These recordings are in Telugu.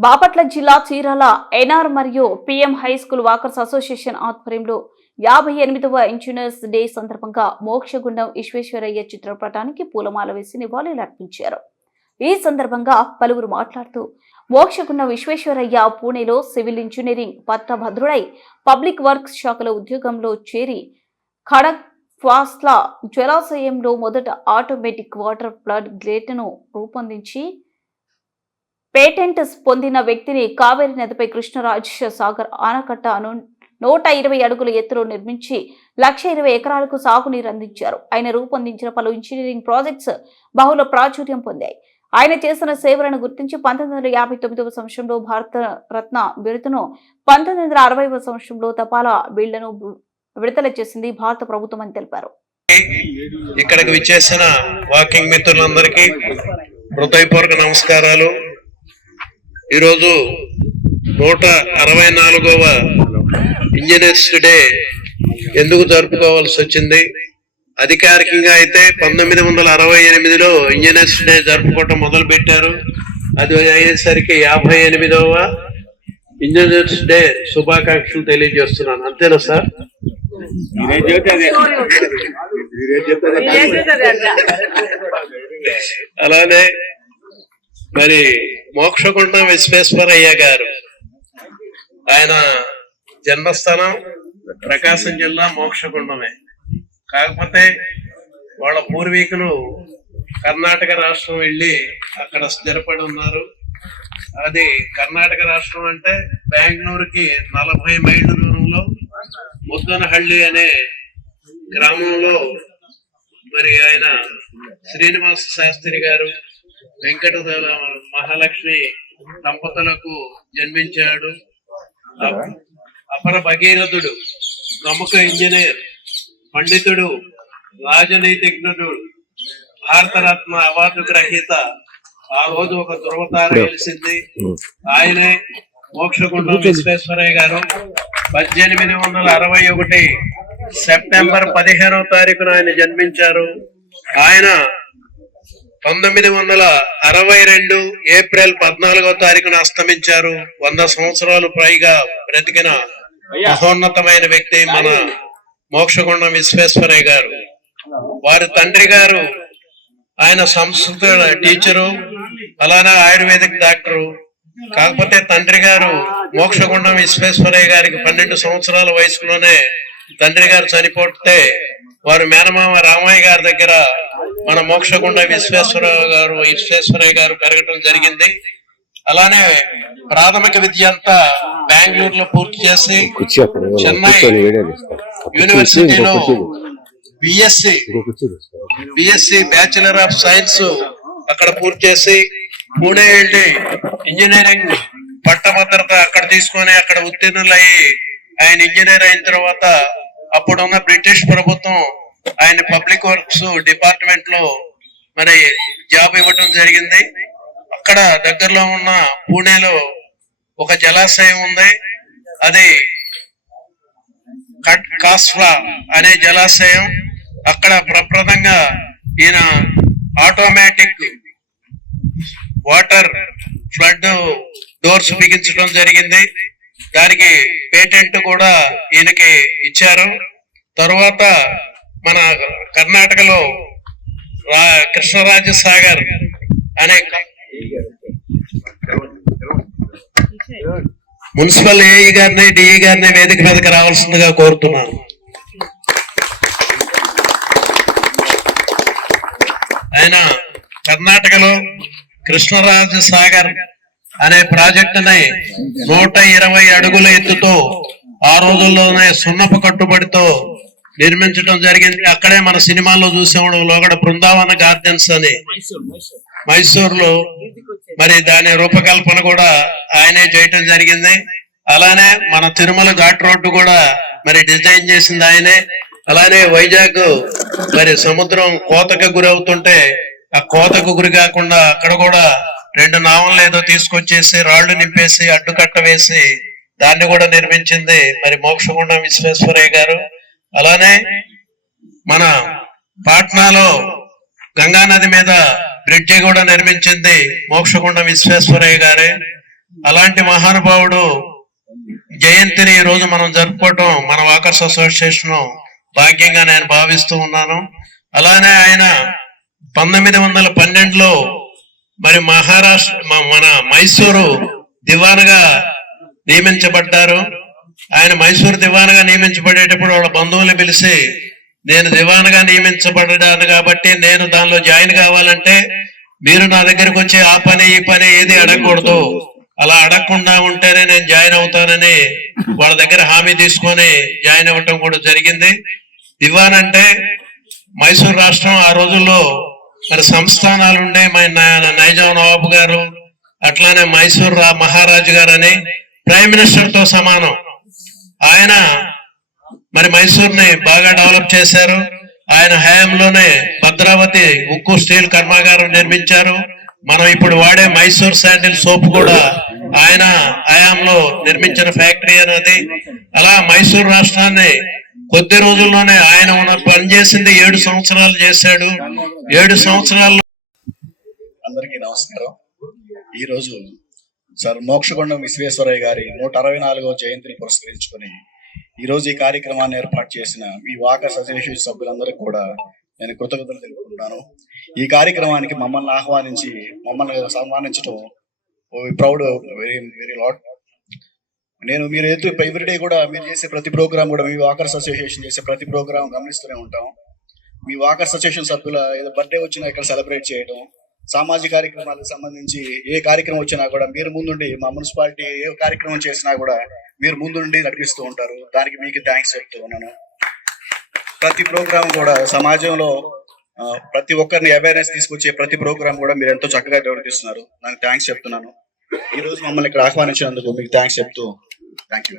బాపట్ల జిల్లా చీరాల ఎన్ఆర్ మరియు PM high school walkers association ఆధ్వర్యంలో యాభై ఎనిమిదవ ఇంజనీర్స్ డే సందర్భంగా మోక్షగుండం విశ్వేశ్వరయ్య చిత్రపటానికి పూలమాల వేసి నివాళులర్పించారు ఈ సందర్భంగా పలువురు మాట్లాడుతూ మోక్షగుండం విశ్వేశ్వరయ్య పూణేలో సివిల్ ఇంజనీరింగ్ పట్టభద్రుడై పబ్లిక్ వర్క్స్ శాఖలో ఉద్యోగంలో చేరి ఖడక్ ఫాస్లా జలాశయంలో మొదట ఆటోమేటిక్ వాటర్ ఫ్లడ్ గ్లేట్ను రూపొందించి పేటెంట్ పొందిన వ్యక్తిని కావేరి నదిపై కృష్ణరాజ్ సాగర్ ఆనకట్ట అను నూట ఇరవై అడుగుల ఎత్తులో నిర్మించి లక్ష ఇరవై ఎకరాలకు సాగునీరు అందించారు. ఆయన రూపొందించిన పలు ఇంజనీరింగ్ ప్రాజెక్ట్స్ బహుళ ప్రాచుర్యం పొందాయి. ఆయన చేసిన సేవలను గుర్తించి పంతొమ్మిది వందల యాభై తొమ్మిదవ సంవత్సరంలో భారత రత్న బిరుదును పంతొమ్మిది వందల అరవైవ సంవత్సరంలో తపాలా బిళ్ళను విడుదల చేసింది భారత ప్రభుత్వం అని తెలిపారు. ఇక్కడికి విచ్చేసిన వాకింగ్ మిత్రులందరికీ హృదయపూర్వక నమస్కారాలు. ఈరోజు నూట అరవై నాలుగవ ఇంజనీర్స్ డే ఎందుకు జరుపుకోవాల్సి వచ్చింది? అధికారికంగా అయితే పంతొమ్మిది వందల అరవై ఎనిమిదిలో ఇంజనీర్స్ డే జరుపుకోవటం మొదలు పెట్టారు అది అయ్యేసరికి యాభై ఎనిమిదవ ఇంజనీర్స్ డే శుభాకాంక్షలు తెలియజేస్తున్నాను. అంతేనా సార్? అలానే మరి మోక్షగుండం విశ్వేశ్వరయ్య గారు ఆయన జన్మస్థానం ప్రకాశం జిల్లా మోక్షగుండమే. కాకపోతే వాళ్ళ పూర్వీకులు కర్ణాటక రాష్ట్రం వెళ్ళి అక్కడ స్థిరపడి ఉన్నారు. అది కర్ణాటక రాష్ట్రం అంటే బెంగళూరుకి నలభై మైళ్ళ దూరంలో ముద్దనహళ్ళి అనే గ్రామంలో మరి ఆయన శ్రీనివాస శాస్త్రి గారు వెంకట మహాలక్ష్మి దంపతులకు జన్మించాడు. అప- అపర భగీరథుడు ప్రముఖ ఇంజనీర్ పండితుడు రాజనీతిజ్ఞుడు భారతరత్న అవార్డు గ్రహీత. ఆ రోజు ఒక ధృవతార గెలిచింది ఆయనే మోక్షగుండం విశ్వేశ్వరయ్య గారు. పద్దెనిమిది వందల అరవై ఒకటి సెప్టెంబర్ పదిహేనవ తారీఖున ఆయన జన్మించారు. ఆయన పంతొమ్మిది వందల అరవై రెండు ఏప్రిల్ పద్నాలుగో తారీఖున అస్తమించారు. వంద సంవత్సరాలు పైగా బ్రతికిన మహోన్నతమైన వ్యక్తి మన మోక్షగుండం విశ్వేశ్వరయ్య గారు. వారి తండ్రి గారు ఆయన సంస్కృత టీచరు అలానే ఆయుర్వేదిక్ డాక్టరు. కాకపోతే తండ్రి గారు మోక్షగుండం విశ్వేశ్వరయ్య గారికి పన్నెండు సంవత్సరాల వయసులోనే తండ్రి గారు చనిపోతే వారు మేనమామ రామయ్య గారి దగ్గర మన మోక్షగుండ విశ్వేశ్వరరావు గారు విశ్వేశ్వరయ్య గారు పెరగటం జరిగింది. అలానే ప్రాథమిక విద్య అంతా బెంగళూరులో పూర్తి చేసి చెన్నై యూనివర్సిటీలో BSc BSc bachelor of science అక్కడ పూర్తి చేసి పూణే వెళ్ళి ఇంజనీరింగ్ పట్టభద్రత అక్కడ తీసుకొని అక్కడ ఉత్తీర్ణులయ్యి ఆయన ఇంజనీర్ అయిన తర్వాత అప్పుడున్న బ్రిటిష్ ప్రభుత్వం ఆయన పబ్లిక్ వర్క్స్ డిపార్ట్మెంట్లో మరి జాబ్ ఇవ్వటం జరిగింది. అక్కడ దగ్గరలో ఉన్న పూణేలో ఒక జలాశయం ఉంది. అది కట్ కాస్వా అనే జలాశయం. అక్కడ ప్రప్రదంగా ఈయన ఆటోమేటిక్ వాటర్ ఫ్లడ్ డోర్స్ బిగించడం జరిగింది. దానికి పేటెంట్ కూడా ఈయనకి ఇచ్చారు. తర్వాత మన కర్ణాటకలో రా- కృష్ణరాజ సాగర్ అనే మున్సిపల్ ఏఈ గారిని డిఈ గారిని వేదిక మీదకి రావాల్సిందిగా కోరుతున్నాను. ఆయన కర్ణాటకలో కృష్ణరాజ సాగర్ అనే ప్రాజెక్టుని నూట ఇరవై అడుగుల ఎత్తుతో ఆ రోజుల్లోనే సున్నపు కట్టుబడితో నిర్మించడం జరిగింది. అక్కడే మన సినిమాల్లో చూసేవాడు లోగడ బృందావన గార్డెన్స్ అని. మైసూర్ మరి దాని రూపకల్పన కూడా ఆయనే చేయటం జరిగింది. అలానే మన తిరుమల ఘాట్ రోడ్డు కూడా మరి డిజైన్ చేసింది ఆయనే. అలానే వైజాగ్ మరి సముద్రం కోతకు గురవుతుంటే ఆ కోతకు గురి కాకుండా అక్కడ కూడా రెండు నావలు ఏదో తీసుకొచ్చేసి రాళ్ళు నింపేసి అడ్డుకట్ట వేసి దాన్ని కూడా నిర్మించింది మరి మోక్షగుండం విశ్వేశ్వరయ్య గారు. అలానే మన పాట్నాలో గంగా నది మీద బ్రిడ్జి కూడా నిర్మించింది మోక్షగుండం విశ్వేశ్వరయ్య గారే. అలాంటి మహానుభావుడు జయంతిని ఈ రోజు మనం జరుపుకోవటం మన వాకర్స్ అసోసియేషన్ భాగ్యంగా నేను భావిస్తూ ఉన్నాను. అలానే ఆయన పంతొమ్మిది వందల పన్నెండులో మరి మహారాష్ట్ర మన మైసూరు దివాన్గా నియమించబడ్డారు. ఆయన మైసూరు దివాన్గా నియమించబడేటప్పుడు వాళ్ళ బంధువులు పిలిచి నేను దివానగా నియమించబడ్డాను కాబట్టి నేను దానిలో జాయిన్ కావాలంటే మీరు నా దగ్గరకు వచ్చి ఆ పని ఈ పని ఏది అడగకూడదు. అలా అడగకుండా ఉంటేనే నేను జాయిన్ అవుతానని వాళ్ళ దగ్గర హామీ తీసుకొని జాయిన్ అవ్వటం కూడా జరిగింది. దివాన్ అంటే మైసూర్ రాష్ట్రం ఆ రోజుల్లో మరి సంస్థానాలు ఉండే మా నైజాం నవాబు గారు అట్లానే మైసూర్ రా మహారాజు గారు అని ప్రైమ్ మినిస్టర్తో సమానం. ఆయన మరి మైసూర్ని బాగా డెవలప్ చేశారు. ఆయన హయాంలోనే భద్రావతి ఉక్కు స్టీల్ కర్మాగారం నిర్మించారు. మనం ఇప్పుడు వాడే మైసూర్ శాండిల్ సోప్ కూడా ఆయన హయాంలో నిర్మించిన ఫ్యాక్టరీ అనేది. అలా మైసూర్ రాష్ట్రాన్ని కొద్ది రోజుల్లోనే ఆయన ఉన్న పనిచేసింది ఏడు సంవత్సరాలు చేశాడు. ఏడు సంవత్సరాల్లో అందరికీ నమస్కారం. ఈరోజు సార్ మోక్షగుండం విశ్వేశ్వరయ్య గారి నూట అరవై నాలుగో జయంతిని పురస్కరించుకొని ఈ రోజు ఈ కార్యక్రమాన్ని ఏర్పాటు చేసిన మీ వాకర్స్ అసోసియేషన్ సభ్యులందరికీ కూడా నేను కృతజ్ఞతలు తెలుపుకుంటున్నాను. ఈ కార్యక్రమానికి మమ్మల్ని ఆహ్వానించి మమ్మల్ని సన్మానించడం ప్రౌడ్ వెరీ వెరీ లాట్ నేను మీరు ఎదుటి ఎవ్రీడే కూడా మీరు చేసే ప్రతి ప్రోగ్రామ్ కూడా మీ వాకర్స్ అసోసియేషన్ చేసే ప్రతి ప్రోగ్రామ్ గమనిస్తూనే ఉంటాం. మీ వాకర్స్ అసోసియేషన్ సభ్యుల ఏదో బర్త్డే వచ్చినా ఇక్కడ సెలబ్రేట్ చేయడం సామాజిక కార్యక్రమాలకు సంబంధించి ఏ కార్యక్రమం వచ్చినా కూడా మీరు ముందుండి మా మున్సిపాలిటీ ఏ కార్యక్రమం చేసినా కూడా మీరు ముందుండి నడిపిస్తూ ఉంటారు. దానికి మీకు థ్యాంక్స్ చెప్తూ ఉన్నాను. ప్రతి ప్రోగ్రామ్ కూడా సమాజంలో ప్రతి ఒక్కరిని అవేర్నెస్ తీసుకొచ్చే ప్రతి ప్రోగ్రామ్ కూడా మీరు ఎంతో చక్కగా నిర్వర్తిస్తున్నారు. నాకు థ్యాంక్స్ చెప్తున్నాను. ఈ రోజు మమ్మల్ని ఇక్కడ ఆహ్వానించినందుకు మీకు థ్యాంక్స్ చెప్తూ థ్యాంక్ యూ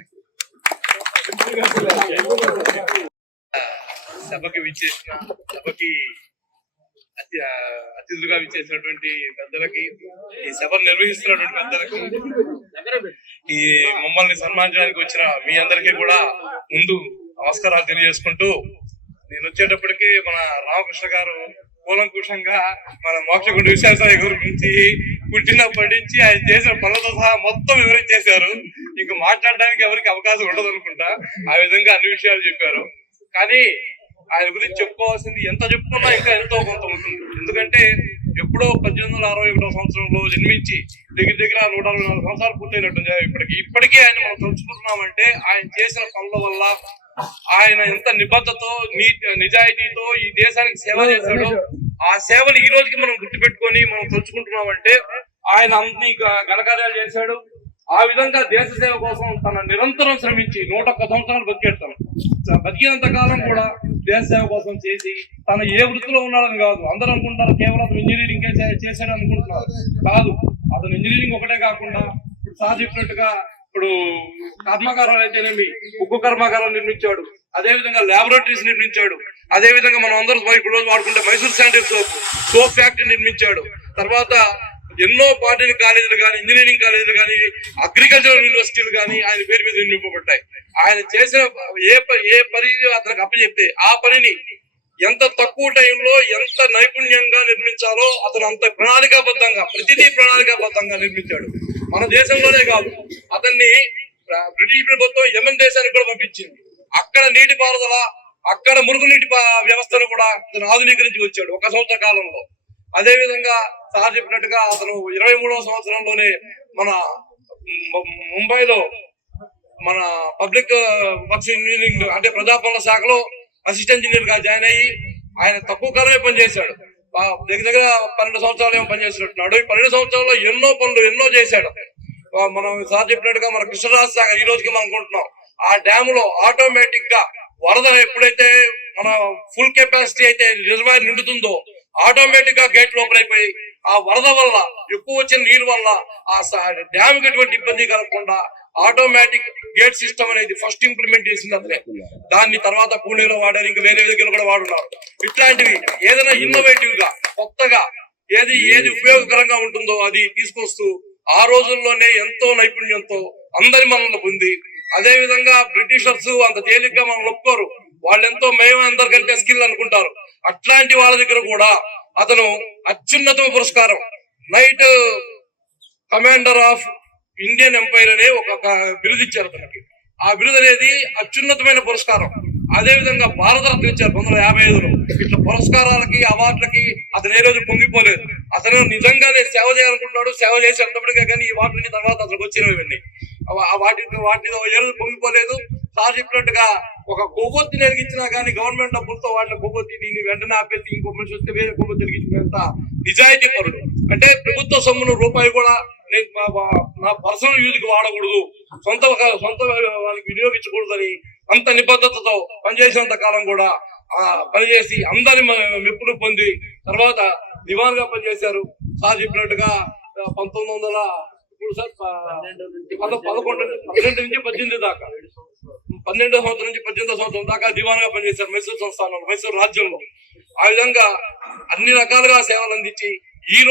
సభకి విచ్చేసిన సభకి అతిథులుగా విచ్చేసినటువంటి పెద్దలకి ఈ సభను నిర్వహిస్తున్నటువంటి పెద్దలకు ఈ మమ్మల్ని సన్మానించడానికి వచ్చిన మీ అందరికీ కూడా ముందు నమస్కారాలు తెలియజేసుకుంటూ నేను వచ్చేటప్పటికి మన రామకృష్ణ గారు కూలంకుషంగా మన మోక్షగుండు విశ్వేశ్వరయ్య గారి గురించి పుట్టినప్పటి నుంచి ఆయన చేసిన పనులతో సహా మొత్తం వివరించేశారు. ఇంక మాట్లాడడానికి ఎవరికి అవకాశం ఉండదు అనుకుంటా ఆ విధంగా అన్ని విషయాలు చెప్పారు. కానీ ఆయన గురించి చెప్పుకోవాల్సింది ఎంత చెప్పుకున్నా ఇంకా ఎంతో కొంత ఉంటుంది. ఎందుకంటే ఎప్పుడో పద్దెనిమిది వందల అరవై ఒకటో సంవత్సరంలో జన్మించి దగ్గర దగ్గర నూట అరవై నాలుగు సంవత్సరాలు పూర్తయినట్టుంది ఇప్పటికి. ఇప్పటికే ఆయన మనం తలుచుకుంటున్నామంటే ఆయన చేసిన పనుల వల్ల ఆయన ఎంత నిబద్ధతో నిజాయితీతో ఈ దేశానికి సేవ చేశాడో ఆ సేవలు ఈ రోజుకి మనం గుర్తుపెట్టుకొని మనం తలుచుకుంటున్నామంటే ఆయన అన్ని ఘనకార్యాలు చేశాడు. ఆ విధంగా దేశ సేవ కోసం తన నిరంతరం శ్రమించి నూట ఒక్క సంవత్సరాలు బతికేస్తాను బతికినంత కాలం కూడా దేశ సేవ కోసం చేసి తను ఏ వృత్తిలో ఉన్నాడని కాదు. అందరూ అనుకుంటారు కేవలం అతను ఇంజనీరింగ్ చేశాడు అనుకుంటున్నారు. కాదు. అతను ఇంజనీరింగ్ ఒకటే కాకుండా ఇప్పుడు సార్ చెప్పినట్టుగా ఇప్పుడు కర్మాగారాలు అయితేనేమి? ఉక్కు కర్మాగారం నిర్మించాడు. అదే విధంగా లాబొరేటరీస్ నిర్మించాడు. అదే విధంగా మనం అందరూ ఇప్పుడు రోజు వాడుకుంటే Mysore sanitary soap soap factory నిర్మించాడు. తర్వాత ఎన్నో పార్టీ కాలేజీలు కానీ ఇంజనీరింగ్ కాలేజీలు కానీ అగ్రికల్చరల్ యూనివర్సిటీలు కానీ ఆయన పేరు మీద నింపబడ్డాయి. ఆయన చేసిన ఏ ఏ పని అతనికి అప్పచెప్తే ఆ పనిని ఎంత తక్కువ టైంలో ఎంత నైపుణ్యంగా నిర్మించాలో అతను అంత ప్రణాళికాబద్ధంగా ప్రతిదీ ప్రణాళికాబద్ధంగా నిర్మించాడు. మన దేశంలోనే కాదు అతన్ని బ్రిటిష్ ప్రభుత్వం యమన్ దేశానికి కూడా పంపించింది. అక్కడ నీటి పారుదల అక్కడ మురుగునీటి వ్యవస్థను కూడా అతను ఆధునీకరించి వచ్చాడు ఒక సంవత్సర కాలంలో. అదే విధంగా సార్ చెప్పినట్టుగా అతను ఇరవై మూడవ సంవత్సరంలోనే మన ముంబైలో మన పబ్లిక్ uh, వర్క్స్ ఇంజనీరింగ్ అంటే ప్రజాపాలన శాఖలో అసిస్టెంట్ ఇంజనీర్గా జాయిన్ అయ్యి ఆయన తక్కువ కాలమే పనిచేశాడు. దగ్గర దగ్గర పన్నెండు సంవత్సరాలు ఏమో పనిచేసినట్టున్నాడు ఈ పన్నెండు సంవత్సరాల్లో ఎన్నో పనులు ఎన్నో చేశాడు. మనం సార్ చెప్పినట్టుగా మన కృష్ణరాజ సాగర్ ఈ రోజుకి మనం అనుకుంటున్నాం. ఆ డ్యామ్లో ఆటోమేటిక్గా వరద ఎప్పుడైతే మన ఫుల్ కెపాసిటీ అయితే రిజర్వాయర్ నిండుతుందో ఆటోమేటిక్గా గేట్ లోపలైపోయి ఆ వరద వల్ల ఎక్కువ వచ్చిన నీరు వల్ల ఆ డ్యామ్కి ఎటువంటి ఇబ్బంది కలగకుండా ఆటోమేటిక్ గేట్ సిస్టమ్ అనేది ఫస్ట్ ఇంప్లిమెంట్ చేసింది అతనే దాన్ని తర్వాత పూణేలో వాడారు ఇంకా వేరే దగ్గర కూడా వాడున్నారు. ఇట్లాంటివి ఏదైనా ఇన్నోవేటివ్గా కొత్తగా ఏది ఏది ఉపయోగకరంగా ఉంటుందో అది తీసుకొస్తూ ఆ రోజుల్లోనే ఎంతో నైపుణ్యంతో అందరి మనల్ని పొంది అదే విధంగా బ్రిటిషర్స్ అంత తేలిగ్గా మనం ఒప్పుకోరు. వాళ్ళు ఎంతో మేము అందరికంటే స్కిల్ అనుకుంటారు. అట్లాంటి వాళ్ళ దగ్గర కూడా అతను అత్యున్నతమ పురస్కారం. Knight commander of Indian empire అనే ఒక బిరుదు ఇచ్చారు అతనికి. ఆ బిరుదు అనేది అత్యున్నతమైన పురస్కారం. అదే విధంగా భారతరత్న ఇచ్చారు పంతొమ్మిది వందల యాభై ఐదులో. ఇట్లా పురస్కారాలకి అవార్డులకి అతను ఏ రోజు పొంగిపోలేదు. అతను నిజంగానే సేవ చేయాలనుకుంటున్నాడు సేవ చేసి అంతప్పటికే కానీ ఈ వాటి తర్వాత అతనికి వచ్చినవి అవ- వాటి వాటితో ఏ రోజు పొంగిపోలేదు. సార్ చెప్పినట్టుగా ఒక కొవ్వొత్తిని వెలిగించినా కానీ గవర్నమెంట్ డబ్బులతో వాటిని కొవ్వొత్తి దీన్ని వెంటనే ఆపేసి ఇంకో మనిషి వస్తే వేరే కొవ్వొత్తి వెలిగించినంత నిజాయితీ పరుడు. అంటే ప్రభుత్వ సొమ్మును రూపాయి కూడా నేను నా పర్సనల్ యూజ్కి వాడకూడదు. సొంత సొంత వాళ్ళకి వినియోగించకూడదని అంత నిబద్ధతతో పనిచేసినంత కాలం కూడా ఆ పనిచేసి అందరి మెప్పులు పొంది తర్వాత దివాన్గా పనిచేశారు. సార్ చెప్పినట్టుగా పంతొమ్మిది వందల ఇప్పుడు సార్ పదకొండు పన్నెండు నుంచి పద్దెనిమిది దాకా. పన్నెండో సంవత్సరం నుంచి పద్దెనిమిదో సంవత్సరం దాకా దివాన్గా పనిచేశారు మైసూరు సంస్థానంలో మైసూరు రాజ్యంలో. ఆ విధంగా అన్ని రకాలుగా సేవలు అందించి